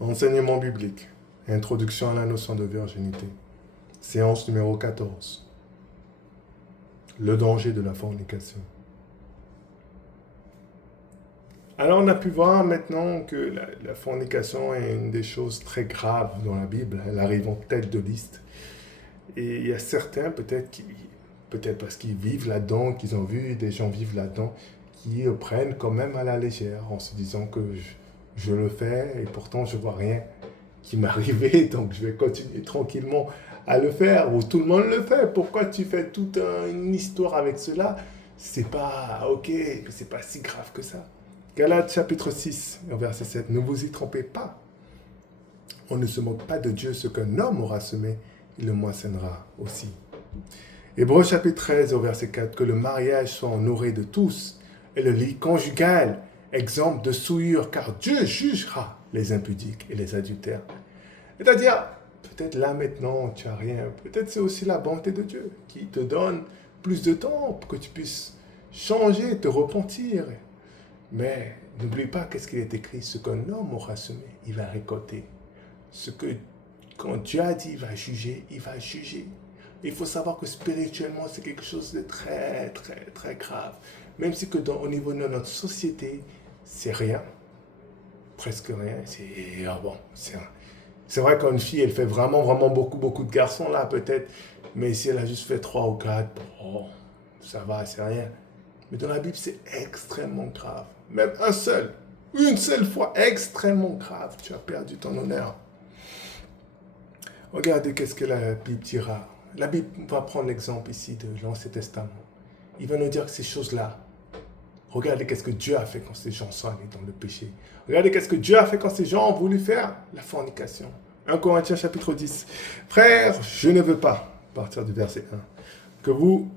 Enseignement biblique. Introduction à la notion de virginité. Séance numéro 14. Le danger de la fornication. Alors on a pu voir maintenant que la fornication est une des choses très graves dans la Bible. Elle arrive en tête de liste. Et il y a certains peut-être parce qu'ils vivent là-dedans, qu'ils ont vu des gens vivre là-dedans, qui prennent quand même à la légère en se disant que je le fais et pourtant je vois rien qui m'est arrivé, donc je vais continuer tranquillement à le faire, ou tout le monde le fait. Pourquoi tu fais toute une histoire avec cela? C'est pas ok, c'est pas si grave que ça. Galates chapitre 6, verset 7. Ne vous y trompez pas. On ne se moque pas de Dieu, ce qu'un homme aura semé, il le moissonnera aussi. Hébreux chapitre 13, au verset 4. Que le mariage soit honoré de tous, et le lit conjugal exempt de souillure, car Dieu jugera les impudiques et les adultères. C'est-à-dire, peut-être là maintenant, tu n'as rien. Peut-être c'est aussi la bonté de Dieu qui te donne plus de temps pour que tu puisses changer, te repentir. Mais n'oublie pas qu'est-ce qu'il est écrit. Ce qu'un homme aura semé, il va récolter. Ce que, quand Dieu a dit, il va juger, il va juger. Il faut savoir que spirituellement, c'est quelque chose de très, très, très grave. Même si que au niveau de notre société, c'est rien. Presque rien. C'est vrai qu'une fille, elle fait vraiment, vraiment beaucoup, beaucoup de garçons là, peut-être. Mais si elle a juste fait 3 ou 4, bon, ça va, c'est rien. Mais dans la Bible, c'est extrêmement grave. Même une seule fois, extrêmement grave. Tu as perdu ton honneur. Regardez qu'est-ce que la Bible dira. La Bible va prendre l'exemple ici de l'Ancien Testament. Il va nous dire que ces choses-là, regardez qu'est-ce que Dieu a fait quand ces gens sont allés dans le péché. Regardez qu'est-ce que Dieu a fait quand ces gens ont voulu faire la fornication. 1 Corinthiens chapitre 10. Frères, je ne veux pas, à partir du verset 1, que vous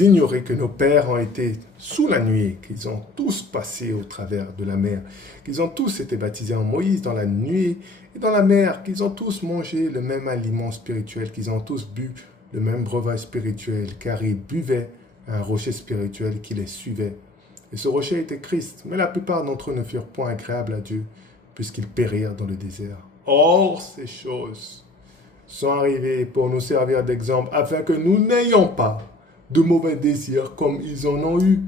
ignorez que nos pères ont été sous la nuée, qu'ils ont tous passé au travers de la mer, qu'ils ont tous été baptisés en Moïse dans la nuée et dans la mer, qu'ils ont tous mangé le même aliment spirituel, qu'ils ont tous bu le même breuvage spirituel, car ils buvaient un rocher spirituel qui les suivait. Et ce rocher était Christ, mais la plupart d'entre eux ne furent point agréables à Dieu, puisqu'ils périrent dans le désert. Or, ces choses sont arrivées pour nous servir d'exemple, afin que nous n'ayons pas de mauvais désirs comme ils en ont eu.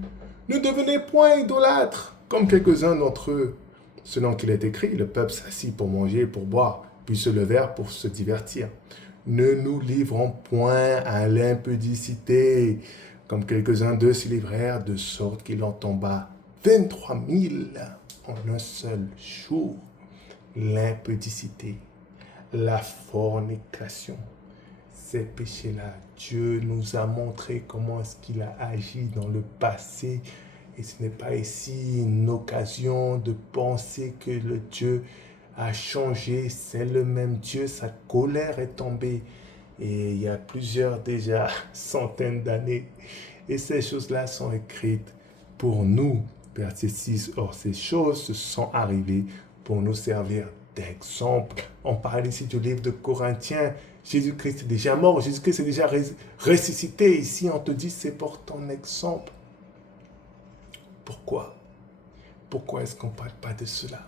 Ne devenez point idolâtres, comme quelques-uns d'entre eux. Selon qu'il est écrit, le peuple s'assit pour manger et pour boire, puis se levèrent pour se divertir. Ne nous livrons point à l'impudicité, comme quelques-uns d'eux s'y livrèrent, de sorte qu'il en tomba 23 000 en un seul jour. L'impudicité, la fornication, ces péchés-là, Dieu nous a montré comment est-ce qu'il a agi dans le passé. Et ce n'est pas ici une occasion de penser que le Dieu a changé. C'est le même Dieu, sa colère est tombée. Et il y a plusieurs déjà centaines d'années. Et ces choses-là sont écrites pour nous. Verset 6. Or, ces choses se sont arrivées pour nous servir d'exemple. On parle ici du livre de Corinthiens. Jésus-Christ est déjà mort. Jésus-Christ est déjà ressuscité. Ici, on te dit, c'est pour ton exemple. Pourquoi? Pourquoi est-ce qu'on ne parle pas de cela?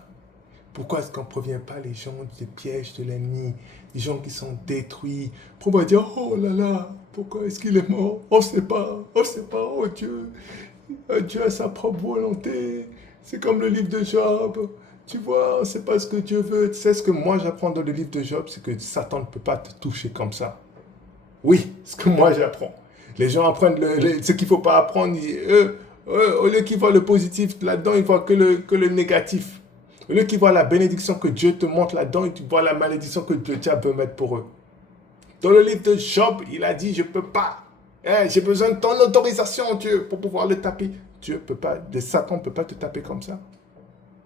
Pourquoi est-ce qu'on ne prévient pas les gens des pièges de l'ennemi, les gens qui sont détruits? Pourquoi on va dire, oh là là, pourquoi est-ce qu'il est mort? On ne sait pas, oh Dieu. Dieu a sa propre volonté. C'est comme le livre de Job. Tu vois, on ne sait pas ce que Dieu veut. Tu sais ce que moi j'apprends dans le livre de Job, c'est que Satan ne peut pas te toucher comme ça. Oui, ce que moi j'apprends. Les gens apprennent ce qu'il ne faut pas apprendre. Au lieu qu'ils voient le positif là-dedans, ils voient que le négatif. Au lieu qu'ils voient la bénédiction que Dieu te montre là-dedans, ils voient la malédiction que le diable veut mettre pour eux. Dans le livre de Job, il a dit, je ne peux pas. J'ai besoin de ton autorisation, Dieu, pour pouvoir le taper. Dieu peut pas, Satan ne peut pas te taper comme ça.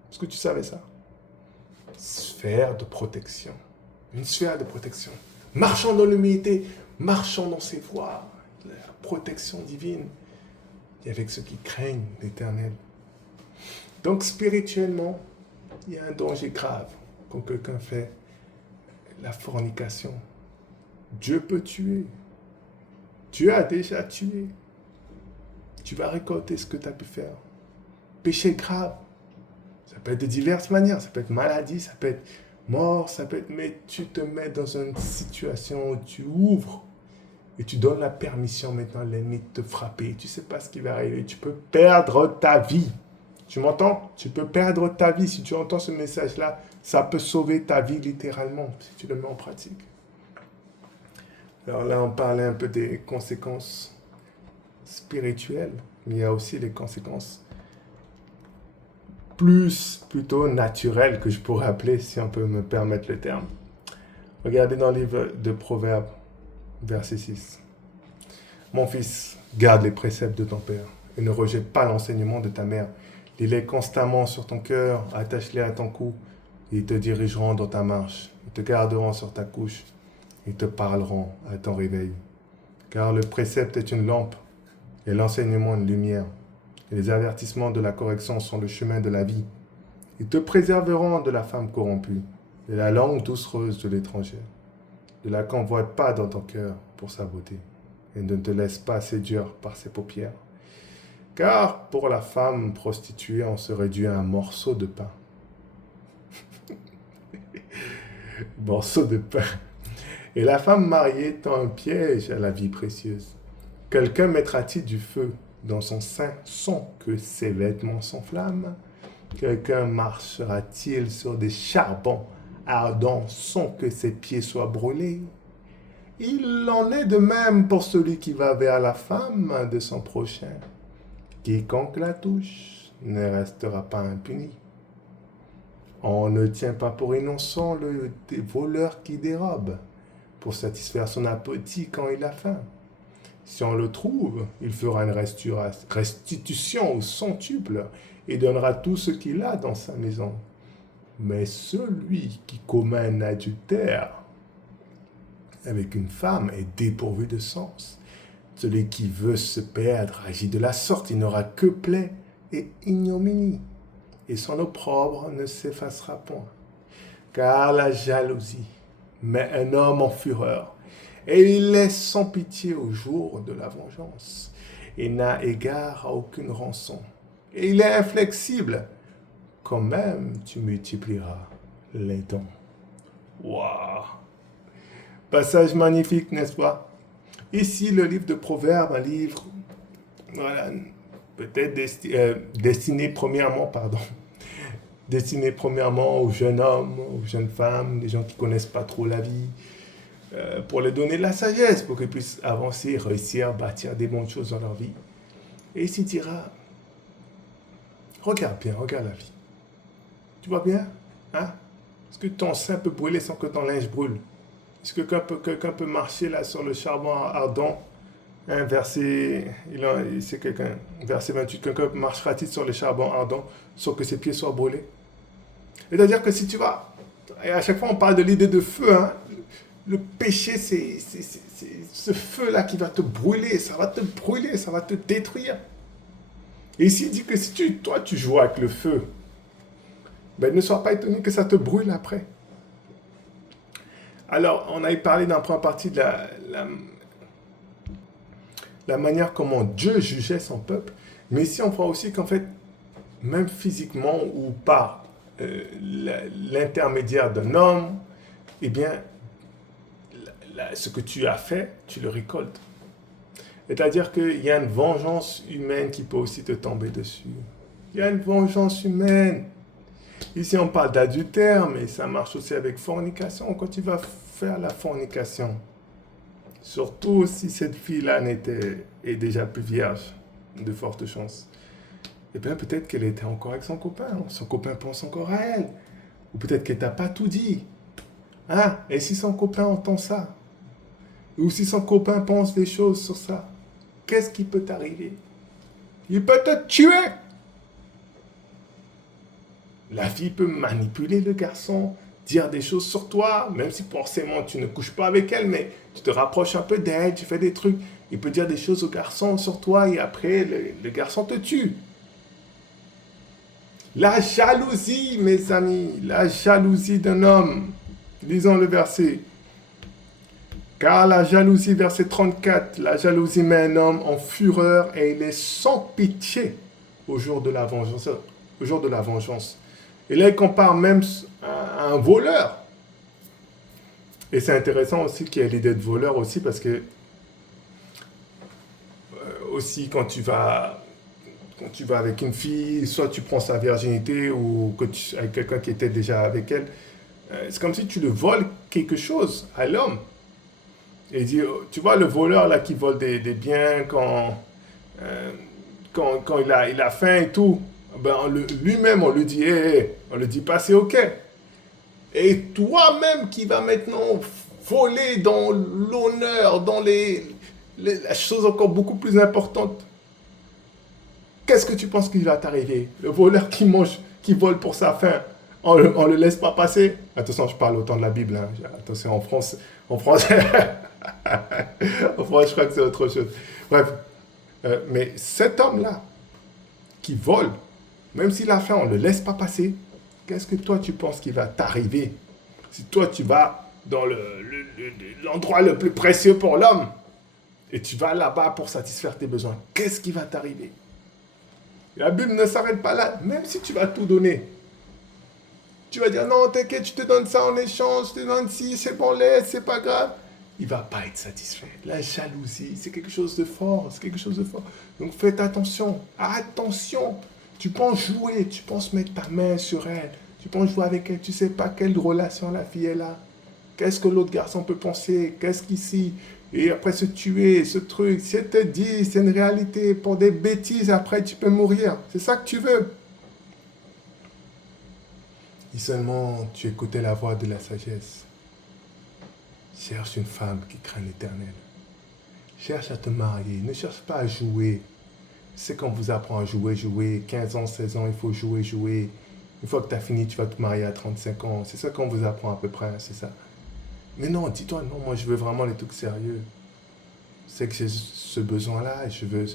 Est-ce que tu savais ça? Sphère de protection. Une sphère de protection. Marchons dans l'humilité, marchons dans ses voies. La protection divine. Et avec ceux qui craignent l'Éternel. Donc spirituellement, il y a un danger grave quand quelqu'un fait la fornication. Dieu peut tuer. Dieu a déjà tué. Tu vas récolter ce que tu as pu faire. Péché grave. Ça peut être de diverses manières. Ça peut être maladie, ça peut être Mort, ça peut être, mais tu te mets dans une situation où tu ouvres et tu donnes la permission maintenant à l'ennemi de te frapper. Tu ne sais pas ce qui va arriver. Tu peux perdre ta vie. Tu m'entends? Tu peux perdre ta vie. Si tu entends ce message-là, ça peut sauver ta vie littéralement, si tu le mets en pratique. Alors là, on parlait un peu des conséquences spirituelles, mais il y a aussi les conséquences plutôt naturelles, que je pourrais appeler, si on peut me permettre le terme. Regardez dans le livre de Proverbes, verset 6. Mon fils, garde les préceptes de ton père et ne rejette pas l'enseignement de ta mère. Lis-les constamment sur ton cœur, attache-les à ton cou, et ils te dirigeront dans ta marche. Ils te garderont sur ta couche, ils te parleront à ton réveil. Car le précepte est une lampe et l'enseignement une lumière. Et les avertissements de la correction sont le chemin de la vie. Ils te préserveront de la femme corrompue, de la langue doucereuse de l'étranger. Ne la convoite pas dans ton cœur pour sa beauté, et ne te laisse pas séduire par ses paupières. Car pour la femme prostituée, on se réduit à un morceau de pain. Morceau de pain. Et la femme mariée tend un piège à la vie précieuse. Quelqu'un mettra-t-il du feu dans son sein sans que ses vêtements s'enflamment? Quelqu'un marchera-t-il sur des charbons ardents sans que ses pieds soient brûlés? Il en est de même pour celui qui va vers la femme de son prochain. Quiconque la touche ne restera pas impuni. On ne tient pas pour innocent le voleur qui dérobe pour satisfaire son appétit quand il a faim. Si on le trouve, il fera une restitution au centuple et donnera tout ce qu'il a dans sa maison. Mais celui qui commet un adultère avec une femme est dépourvu de sens. Celui qui veut se perdre agit de la sorte, il n'aura que plaie et ignominie, et son opprobre ne s'effacera point. Car la jalousie met un homme en fureur, et il laisse sans pitié au jour de la vengeance, et n'a égard à aucune rançon. Et il est inflexible, quand même tu multiplieras les dons. Waouh! Passage magnifique, n'est-ce pas? Ici, le livre de Proverbes, un livre, voilà, peut-être destiné premièrement aux jeunes hommes, aux jeunes femmes, des gens qui ne connaissent pas trop la vie, pour leur donner de la sagesse, pour qu'ils puissent avancer, réussir, bâtir des bonnes choses dans leur vie. Et ici, il dira, regarde bien, regarde la vie. Tu vois bien? Hein? Est-ce que ton sein peut brûler sans que ton linge brûle? Est-ce que quelqu'un peut marcher là sur le charbon ardent? Verset 28, quelqu'un marchera-t-il sur le charbon ardent sans que ses pieds soient brûlés? C'est-à-dire que si tu vas, et à chaque fois on parle de l'idée de feu, hein, le péché c'est ce feu-là qui va te brûler, ça va te détruire. Et ici il dit que si toi tu joues avec le feu, ben ne sois pas étonné que ça te brûle après. Alors, on a parlé dans la première partie de la manière comment Dieu jugeait son peuple, mais ici on voit aussi qu'en fait, même physiquement ou par l'intermédiaire d'un homme, eh bien, ce que tu as fait, tu le récoltes. C'est-à-dire qu'il y a une vengeance humaine qui peut aussi te tomber dessus. Il y a une vengeance humaine. Ici, on parle d'adultère, mais ça marche aussi avec fornication. Quand tu vas faire la fornication, surtout si cette fille-là est déjà plus vierge, de fortes chances, eh bien, peut-être qu'elle était encore avec son copain. Son copain pense encore à elle. Ou peut-être qu'elle t'a pas tout dit. Hein? Et si son copain entend ça? Ou si son copain pense des choses sur ça? Qu'est-ce qui peut t'arriver? Il peut te tuer! La fille peut manipuler le garçon, dire des choses sur toi, même si forcément tu ne couches pas avec elle, mais tu te rapproches un peu d'elle, tu fais des trucs. Il peut dire des choses au garçon sur toi et après le garçon te tue. La jalousie, mes amis, la jalousie d'un homme. Lisons le verset. Car la jalousie, verset 34, la jalousie met un homme en fureur et il est sans pitié au jour de la vengeance. Au jour de la vengeance. Et là, il compare même à un voleur. Et c'est intéressant aussi qu'il y ait l'idée de voleur aussi, parce que aussi quand tu vas avec une fille, soit tu prends sa virginité ou avec quelqu'un qui était déjà avec elle, c'est comme si tu le voles quelque chose à l'homme. Et il dit, tu vois le voleur là qui vole des biens euh, quand il a faim et tout, ben lui-même on lui dit, on lui dit pas c'est ok. Et toi-même qui vas maintenant voler dans l'honneur, dans la chose encore beaucoup plus importante, qu'est-ce que tu penses qu'il va t'arriver? Le voleur qui mange, qui vole pour sa faim, on le laisse pas passer. Attention, je parle autant de la Bible. Hein. Attention, en France, en France, je crois que c'est autre chose. Bref, mais cet homme-là qui vole, même s'il a faim, on le laisse pas passer. Qu'est-ce que toi tu penses qu'il va t'arriver si toi tu vas dans l'endroit le plus précieux pour l'homme et tu vas là-bas pour satisfaire tes besoins? Qu'est-ce qui va t'arriver? La Bible ne s'arrête pas là, même si tu vas tout donner. Tu vas dire non, t'inquiète, je te donne ça en échange, je te donne ci, c'est bon, laisse, c'est pas grave. Il ne va pas être satisfait. La jalousie, c'est quelque chose de fort, c'est quelque chose de fort. Donc faites attention, attention. Tu penses jouer, tu penses mettre ta main sur elle, tu penses jouer avec elle, tu ne sais pas quelle relation la fille est là. Qu'est-ce que l'autre garçon peut penser, qu'est-ce qu'ici, et après se tuer, ce truc, si elle te dit, c'est une réalité, pour des bêtises, après tu peux mourir. C'est ça que tu veux. Si seulement tu écoutais la voix de la sagesse, cherche une femme qui craint l'Éternel. Cherche à te marier, ne cherche pas à jouer. C'est qu'on vous apprend à jouer, 15 ans, 16 ans, il faut jouer. Une fois que tu as fini, tu vas te marier à 35 ans. C'est ça qu'on vous apprend à peu près, c'est ça. Mais non, dis-toi, non, moi je veux vraiment les trucs sérieux. C'est que j'ai ce besoin-là et je veux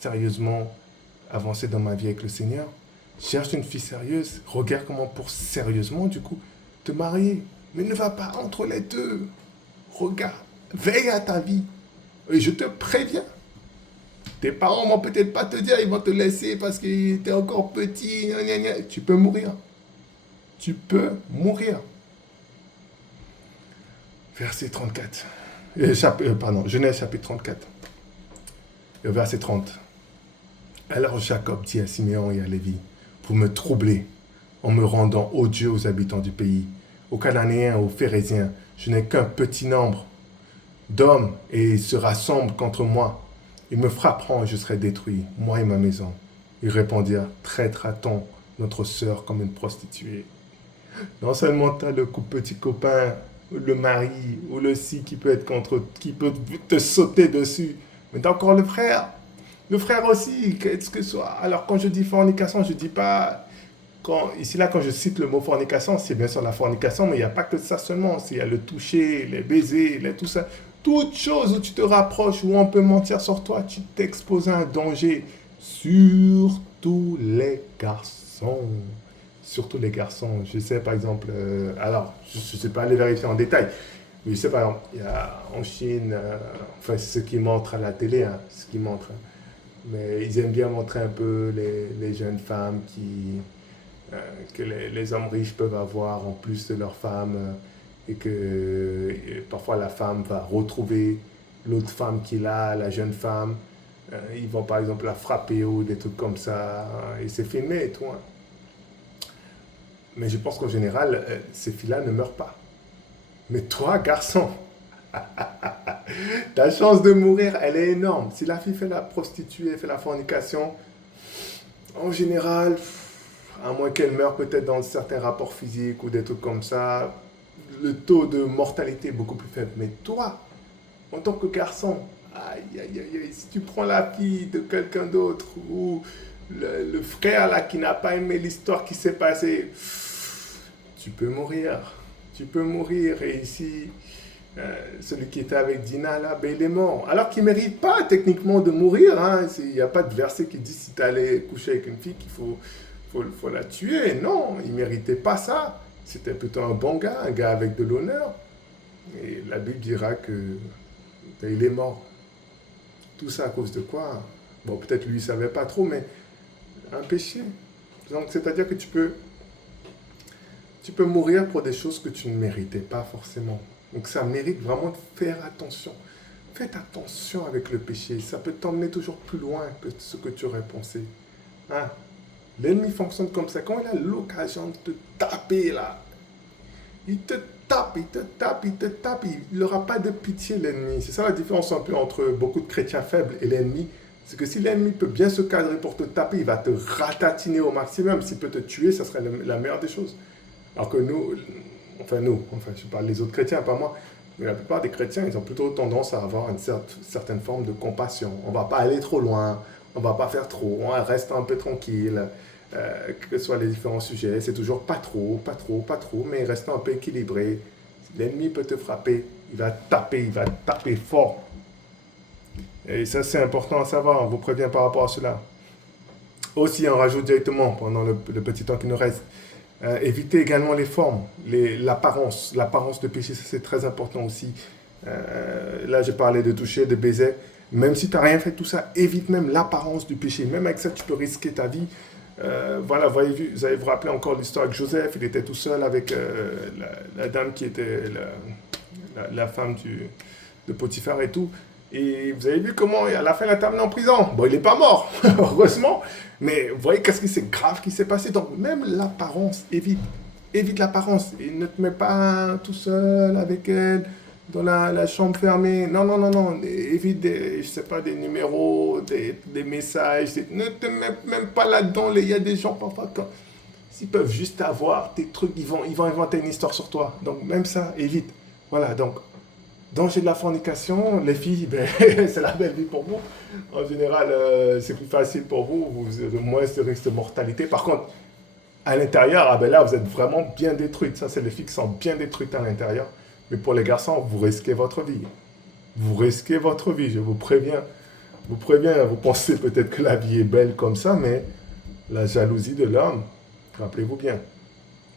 sérieusement avancer dans ma vie avec le Seigneur. Cherche une fille sérieuse, regarde comment pour sérieusement, du coup, te marier. Mais ne va pas entre les deux. Regarde, veille à ta vie. Et je te préviens, tes parents vont peut-être pas te dire, ils vont te laisser parce que tu es encore petit. Gna, gna, gna. Tu peux mourir. Tu peux mourir. Verset 34. Genèse chapitre 34. Verset 30. Alors Jacob dit à Siméon et à Lévi, pour me troubler, en me rendant odieux aux habitants du pays, aux Cananéens, aux Phérésiens, je n'ai qu'un petit nombre d'hommes et ils se rassemblent contre moi. Ils me frapperont et je serai détruit, moi et ma maison. Ils répondirent, traitera-t-on notre sœur comme une prostituée? Non seulement tu as le petit copain, le mari ou le si qui peut être qui peut te sauter dessus, mais tu as encore le frère. Le frère aussi, qu'est-ce que ce soit. Alors quand je dis fornication, je ne dis pas... Ici, là, quand je cite le mot fornication, c'est bien sûr la fornication, mais il n'y a pas que ça seulement. Il y a le toucher, les baisers, tout ça. Toute chose où tu te rapproches, où on peut mentir sur toi, tu t'exposes à un danger. Surtout les garçons. Surtout les garçons. Je sais, par exemple... alors, je ne sais pas aller vérifier en détail. Mais je sais, par exemple, il y a en Chine... enfin, c'est ce qui montre à la télé, hein, ce qui montre... Mais ils aiment bien montrer un peu les jeunes femmes que les hommes riches peuvent avoir en plus de leurs femmes et que parfois la femme va retrouver l'autre femme qu'il a, la jeune femme. Ils vont par exemple la frapper ou des trucs comme ça et c'est filmé et tout. Hein. Mais je pense qu'en général, ces filles-là ne meurent pas. Mais toi, garçon, ta chance de mourir, elle est énorme. Si la fille fait la prostituée, fait la fornication, en général, à moins qu'elle meure peut-être dans certains rapports physiques ou des trucs comme ça, le taux de mortalité est beaucoup plus faible. Mais toi, en tant que garçon, aïe, aïe, aïe, si tu prends la fille de quelqu'un d'autre ou le frère là qui n'a pas aimé l'histoire qui s'est passée, tu peux mourir. Tu peux mourir. Et ici, celui qui était avec Dina là, ben, il est mort. Alors qu'il ne mérite pas techniquement de mourir. Hein. Il n'y a pas de verset qui dit si tu allais coucher avec une fille qu'il faut la tuer. Non, il ne méritait pas ça. C'était plutôt un bon gars, un gars avec de l'honneur. Et la Bible dira que ben, il est mort. Tout ça à cause de quoi? Bon, peut-être lui, il ne savait pas trop, mais un péché. Donc, c'est-à-dire que tu peux Tu peux mourir pour des choses que tu ne méritais pas forcément. Donc ça mérite vraiment de faire attention. Faites attention avec le péché. Ça peut t'emmener toujours plus loin que ce que tu aurais pensé. Hein? L'ennemi fonctionne comme ça. Quand il a l'occasion de te taper là, il te tape, il te tape, il te tape. Il n'aura pas de pitié, l'ennemi. C'est ça la différence un peu entre beaucoup de chrétiens faibles et l'ennemi. C'est que si l'ennemi peut bien se cadrer pour te taper, il va te ratatiner au maximum. S'il peut te tuer, ça serait la meilleure des choses. Alors que nous, je parle des autres chrétiens, pas moi, mais la plupart des chrétiens, ils ont plutôt tendance à avoir une certaine forme de compassion. On ne va pas aller trop loin, on ne va pas faire trop, on reste un peu tranquille, que ce soit les différents sujets. C'est toujours pas trop, pas trop, pas trop, mais restons un peu équilibré. L'ennemi peut te frapper, il va taper fort. Et ça, c'est important à savoir, on vous prévient par rapport à cela. Aussi, on rajoute directement, pendant le petit temps qui nous reste, évitez également les formes, l'apparence de péché, ça c'est très important aussi. Là, je parlais de toucher, de baiser. Même si tu n'as rien fait de tout ça, évite même l'apparence du péché. Même avec ça, tu peux risquer ta vie. Voilà, vous allez vous rappeler encore l'histoire avec Joseph. Il était tout seul avec la dame qui était la femme de Potiphar et tout. Et vous avez vu comment, à la fin, il a terminé en prison. Bon, il n'est pas mort, heureusement. Mais vous voyez qu'est-ce qui s'est grave qui s'est passé. Donc, même l'apparence, évite l'apparence. Et ne te mets pas tout seul avec elle, dans la chambre fermée. Non. Évite des numéros, des messages. Ne te mets même pas là-dedans. Il y a des gens, parfois, s'ils peuvent juste avoir tes trucs, ils vont inventer une histoire sur toi. Donc, même ça, évite. Voilà, donc, danger de la fornication, les filles, c'est la belle vie pour vous. En général, c'est plus facile pour vous, vous avez moins de risque de mortalité. Par contre, à l'intérieur, là, vous êtes vraiment bien détruites. Ça, c'est les filles qui sont bien détruites à l'intérieur. Mais pour les garçons, vous risquez votre vie. Vous risquez votre vie, je vous préviens. Vous pensez peut-être que la vie est belle comme ça, mais la jalousie de l'homme, rappelez-vous bien.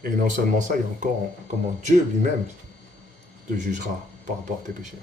Et non seulement ça, il y a encore comment Dieu lui-même te jugera par rapport à tes péchés.